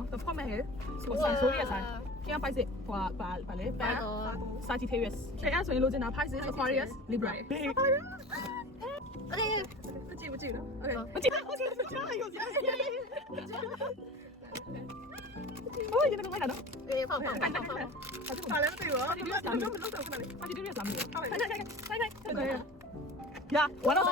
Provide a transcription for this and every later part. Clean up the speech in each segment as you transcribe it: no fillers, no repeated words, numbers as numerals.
နော်the format ဟဲ့ဆိုရဆိုင်ကျန်ပိုက်စစ်ဟိုပါလေပါ Sagittarius အဲ့ဒါဆိုရင်လိုချင်တာ Pisces Aquarius Libra မကြည့်နော် okay မကြည့်โอ้ยยังไม่ได้နော်ဖောက်ပါလည်းမသိဘူးပါတီတူရစာမျိုးဟုတ်ပါတီတူရစာမျိုးဆိုင်ရဝါတော့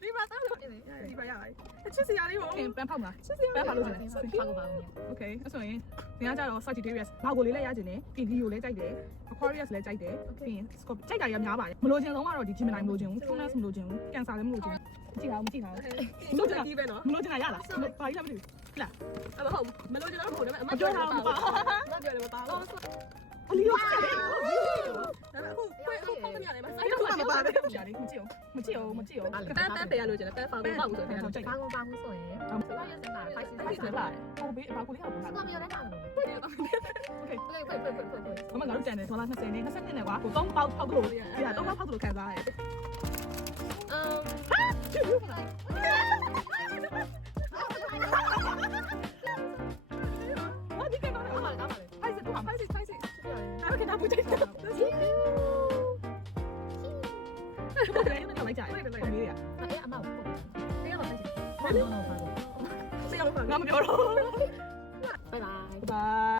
ဒီမှာသားလို့ဒီပါရပါချစ်စရာလေးပေါ့ပန်းဖောက်မလားချစ်စရာပန်းဖောက်လို့ရတယ် ဖောက်ပါဦး okay အဲ့ဆိုရင်ဒီကကြတော့ Sagittarius ဘာကိုလေးလည်းရကျင်တယ်ပြီး Leo လည်းကြိုက်တယ် Aquarius လည်းကြိုက်တယ်ပြီးရင် Scorpio ကြိုက်တာရများပါတယ်မလို့ချင်ဆုံးကတော့ဒီ Gemini မလို့ချင်ဘူး Taurus မလို့ချင်ဘူး Cancer လည်းမလို့ချင်ဘူးကြည့်တာမလို့ချင်တာမလို့ချင်တာရလားဘာကြီးလဲမသိဘူးလားအဲ့ဟုတ်မလို့ချင်တော့ဟုတ်တယ်အမပြောတာမပါဘူးပြောတယ်မပါဘူးအလီယောဒါပေမဲ့အခုဖောက်တယ်ရတယ်မဆိုင်တော့မပါဘူးမကြည့်အောင်တန်းပေးရလို့ကျန်တယ်တန်းဖောက်တော့ပေါ့ဆိုတော့ကြိုက် ဘာကိုပါမှုဆိုရင်စကားရစကားဖိုက်စစ် တယ်လားဟိုဘေးဘာကိုလေးအောင်ပါ စကားမျိုးလည်းတာလို့ okay ဖိတ်ဘာမှငါတို့ကြံတယ်ဒေါ်လာ20နဲ့22နဲ့ကွာဟို3ပေါက်ဖောက်လို့ဒီက3ပေါက်ဖောက်လို့ခံစားရတယ်ဒီကတော့ဖိုက်စစ်တော့ဖိုက်စစ်အဲ့ဒါကဘူးကြိုက်တယ်ဘယ်လိုလဲလိုက်ကြတယ်ဘယ်လိုလဲရ အဲ့အမောက်ပို့တယ်အဲ့တော့ဖိုက်စစ် ဘာလို့ငါမပြောတော့ 拜拜。拜拜。